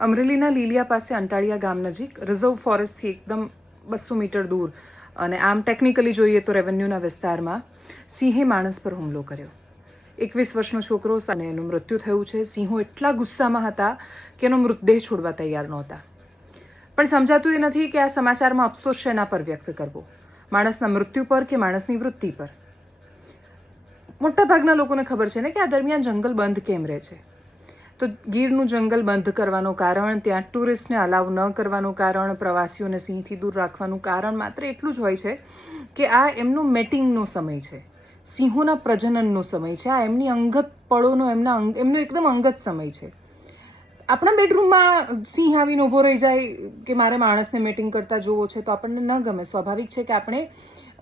અમરેલીના લીલિયા પાસે અંટાળિયા ગામ નજીક રિઝર્વ ફોરેસ્ટથી એકદમ 200 મીટર દૂર અને આમ ટેકનિકલી જોઈએ તો રેવન્યુના વિસ્તારમાં સિંહે માણસ પર હુમલો કર્યો. 21 વર્ષનો છોકરો અને એનું મૃત્યુ થયું છે. સિંહો એટલા ગુસ્સામાં હતા કે એનો મૃતદેહ છોડવા તૈયાર નહોતા. પણ સમજાતું એ નથી કે આ સમાચારમાં અફસોસ શેના પર વ્યક્ત કરવો, માણસના મૃત્યુ પર કે માણસની વૃત્તિ પર. મોટાભાગના લોકોને ખબર છે ને કે આ દરમિયાન જંગલ બંધ કેમ રહે છે. તો ગીરનું જંગલ બંધ કરવાનું કારણ, ત્યાં ટુરિસ્ટને અલાઉ ન કરવાનું કારણ, પ્રવાસીઓને સિંહથી દૂર રાખવાનું કારણ માત્ર એટલું જ હોય છે કે આ એમનો મેટિંગનો સમય છે, સિંહોના પ્રજનનનો સમય છે, આ એમની અંગત પળોનો એમનો એકદમ અંગત સમય છે. આપણા બેડરૂમમાં સિંહ આવીને ઊભો રહી જાય કે મારે માણસને મેટિંગ કરતા જોવો છે તો આપણને ન ગમે. સ્વાભાવિક છે કે આપણે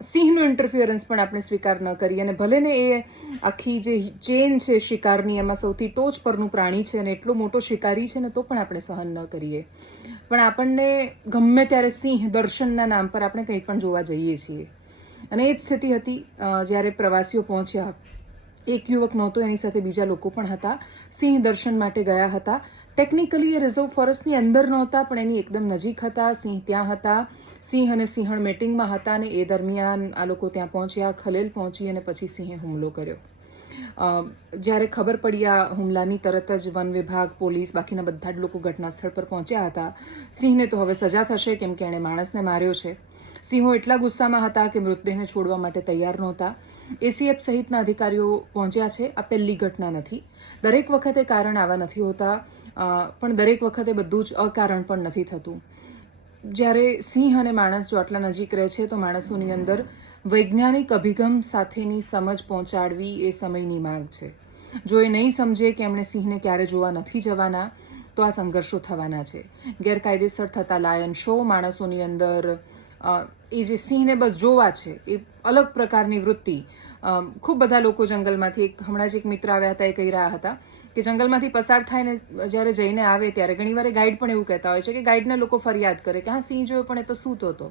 સિંહનો ઇન્ટરફિયરન્સ પણ આપણે સ્વીકાર ન કરીએ, અને ભલે ને એ આખી જે ચેન છે શિકારની એમાં સૌથી ટોચ પરનું પ્રાણી છે અને એટલો મોટો શિકારી છે ને તો પણ આપણે સહન ન કરીએ. પણ આપણને ગમે ત્યારે સિંહ દર્શનના નામ પર આપણે કંઈ પણ જોવા જઈએ છીએ. અને એ જ સ્થિતિ હતી જ્યારે પ્રવાસીઓ પહોંચ્યા. એક યુવક નહોતો, એની સાથે બીજા લોકો પણ હતા. સિંહ દર્શન માટે ગયા હતા. ટેકનિકલી એ રિઝર્વ ફોરેસ્ટની અંદર નહોતા પણ એની એકદમ નજીક હતા. સિંહ ત્યાં હતા, સિંહ અને સિંહણ મીટિંગમાં હતા અને એ દરમિયાન આ લોકો ત્યાં પહોંચ્યા, ખલેલ પહોંચી અને પછી સિંહે હુમલો કર્યો. જ્યારે ખબર પડી આ હુમલાની, તરત જ વન વિભાગ, પોલીસ, બાકીના બધા જ લોકો ઘટના સ્થળ પર પહોંચ્યા હતા. સિંહને તો હવે સજા થશે કેમ કે એણે માણસને માર્યો છે. સિંહો એટલા ગુસ્સામાં હતા કે મૃતદેહને છોડવા માટે તૈયાર નહોતા. એસીએફ સહિતના અધિકારીઓ પહોંચ્યા છે. આ પહેલી ઘટના નથી. દરેક વખતે કારણ આવા નથી હોતા, પણ દરેક વખતે બધું જ અકારણ પણ નથી થતું. જ્યારે સિંહ અને માણસ જો આટલા નજીક રહે છે તો માણસોની અંદર વૈજ્ઞાનિક અભિગમ સાથેની સમજ પહોંચાડવી એ સમયની માંગ છે. જો એ નહીં સમજે કે એમણે સિંહને ક્યારે જોવા નથી જવાના તો આ સંઘર્ષો થવાના છે. ગેરકાયદેસર થતા લાયન શો, માણસોની અંદર એ જે સિંહને બસ જોવા છે એ અલગ પ્રકારની વૃત્તિ. ખૂબ બધા લોકો જંગલમાંથી, હમણાં જ એક મિત્ર આવ્યા હતા, એ કહી રહ્યા હતા કે જંગલમાંથી પસાર થાય ને જ્યારે જઈને આવે ત્યારે ઘણીવાર ગાઈડ પણ એવું કહેતા હોય છે કે ગાઈડને લોકો ફરિયાદ કરે કે હા સિંહ જોયો પણ એ તો સૂતો હતો.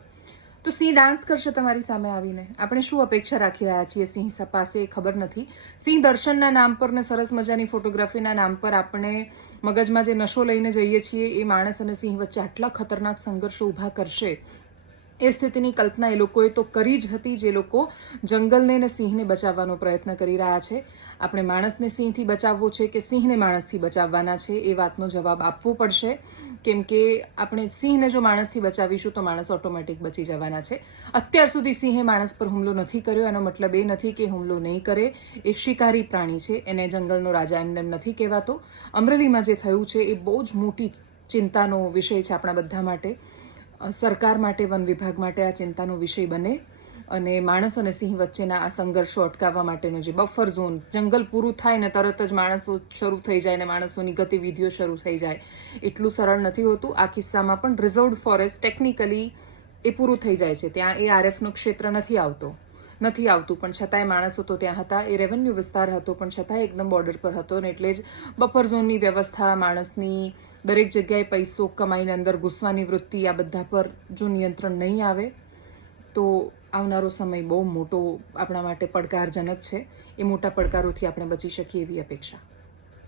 તો સિંહ ડાન્સ કરશે તમારી સામે આવીને? આપણે શું અપેક્ષા રાખી રહ્યા છીએ સિંહ પાસે એ ખબર નથી. સિંહ દર્શનના નામ પર ને સરસ મજાની ફોટોગ્રાફીના નામ પર આપણે મગજમાં જે નશો લઈને જઈએ છીએ એ માણસ અને સિંહ વચ્ચે આટલા ખતરનાક સંઘર્ષો ઊભા કરશે. એ સ્થિતિની કલ્પના એ લોકોએ તો કરી જ હતી જે લોકો જંગલને ને સિંહને બચાવવાનો પ્રયત્ન કરી રહ્યા છે. આપણે માણસને સિંહથી બચાવવો છે કે સિંહને માણસથી બચાવવાના છે એ વાતનો જવાબ આપવો પડશે. કેમ કે આપણે સિંહને જો માણસથી બચાવીશું તો માણસ ઓટોમેટિક બચી જવાના છે. અત્યાર સુધી સિંહે માણસ પર હુમલો નથી કર્યો. એનો મતલબ એ નથી કે હુમલો નહીં કરે. એ શિકારી પ્રાણી છે, એને જંગલનો રાજા એમને નથી કહેવાતો. અમરેલીમાં જે થયું છે એ બહુ જ મોટી ચિંતાનો વિષય છે આપણા બધા માટે. સરકાર માટે, વન વિભાગ માટે આ ચિંતાનો વિષય બને અને માણસ અને સિંહ વચ્ચેના આ સંઘર્ષો અટકાવવા માટેનો જે બફર ઝોન, જંગલ પૂરું થાય ને તરત જ માણસો શરૂ થઈ જાય ને માણસોની ગતિવિધિઓ શરૂ થઈ જાય, એટલું સરળ નથી હોતું. આ કિસ્સામાં પણ રિઝર્વડ ફોરેસ્ટ ટેકનિકલી એ પૂરું થઈ જાય છે. ત્યાં એ આરએફનો ક્ષેત્ર નથી આવતું, પણ છતાંય માણસો તો ત્યાં હતા. એ રેવન્યુ વિસ્તાર હતો પણ છતાંય એકદમ બોર્ડર પર હતો ને એટલે જ બફર ઝોનની વ્યવસ્થા, માણસની દરેક જગ્યાએ પૈસો કમાઈને અંદર ઘૂસવાની વૃત્તિ, આ બધા પર જો નિયંત્રણ નહીં આવે તો આવનારો સમય બહુ મોટો આપણા માટે પડકારજનક છે. એ મોટા પડકારોથી આપણે બચી શકીએ એવી અપેક્ષા.